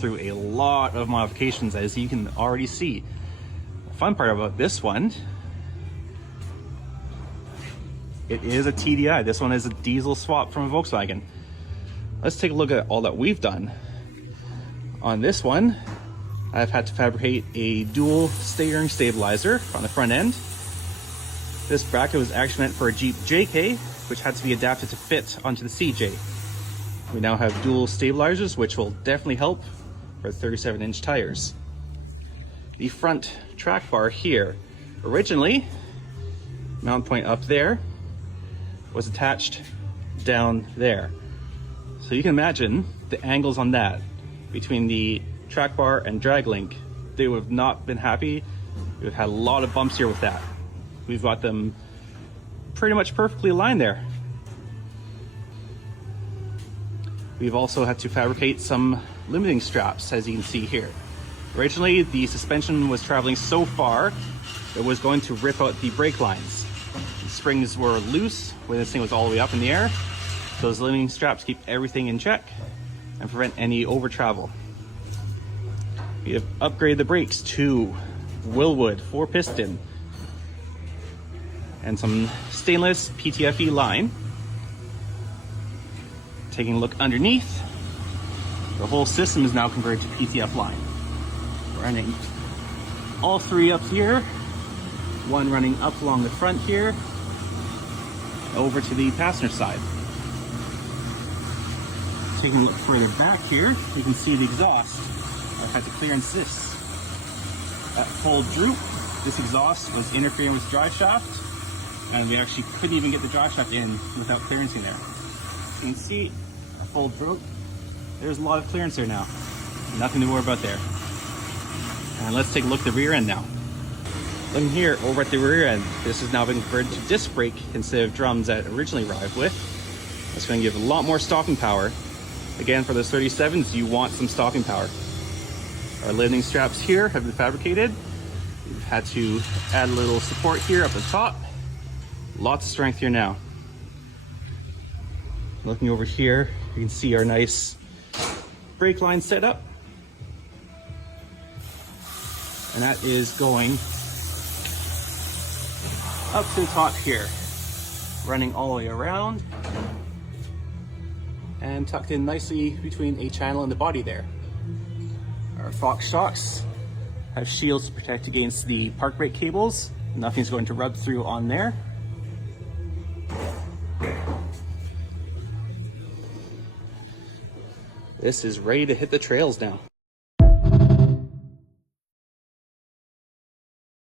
through a lot of modifications, as you can already see. The fun part about this one, it is a TDI. This one is a diesel swap from a Volkswagen. Let's take a look at all that we've done. On this one, I've had to fabricate a dual steering stabilizer on the front end. This bracket was actually meant for a Jeep JK, which had to be adapted to fit onto the CJ. We now have dual stabilizers, which will definitely help for 37-inch tires. The front track bar here, originally, mount point up there, was attached down there. So you can imagine the angles on that between the track bar and drag link. They would have not been happy. We've had a lot of bumps here with that. We've got them pretty much perfectly aligned there. We've also had to fabricate some limiting straps, as you can see here. Originally, the suspension was traveling so far, it was going to rip out the brake lines. The springs were loose when this thing was all the way up in the air. So those limiting straps keep everything in check and prevent any over travel. We have upgraded the brakes to Willwood 4-piston and some stainless PTFE line. Taking a look underneath, the whole system is now converted to PTF line. Running all three up here, one running up along the front here, over to the passenger side. Taking a look further back here, you can see the exhaust. I've had to clearance this. At full droop, this exhaust was interfering with driveshaft, and we actually couldn't even get the driveshaft in without clearance in there. You can see a full droop. There's a lot of clearance there now. Nothing to worry about there. And let's take a look at the rear end now. Looking here over at the rear end, this has now been converted to disc brake instead of drums that it originally arrived with. That's going to give a lot more stopping power. Again, for those 37s, you want some stopping power. Our limiting straps here have been fabricated. We've had to add a little support here up the top. Lots of strength here now. Looking over here, you can see our nice brake line set up. And that is going up to the top here, running all the way around and tucked in nicely between a channel and the body there. Our Fox shocks have shields to protect against the park brake cables. Nothing's going to rub through on there. This is ready to hit the trails now.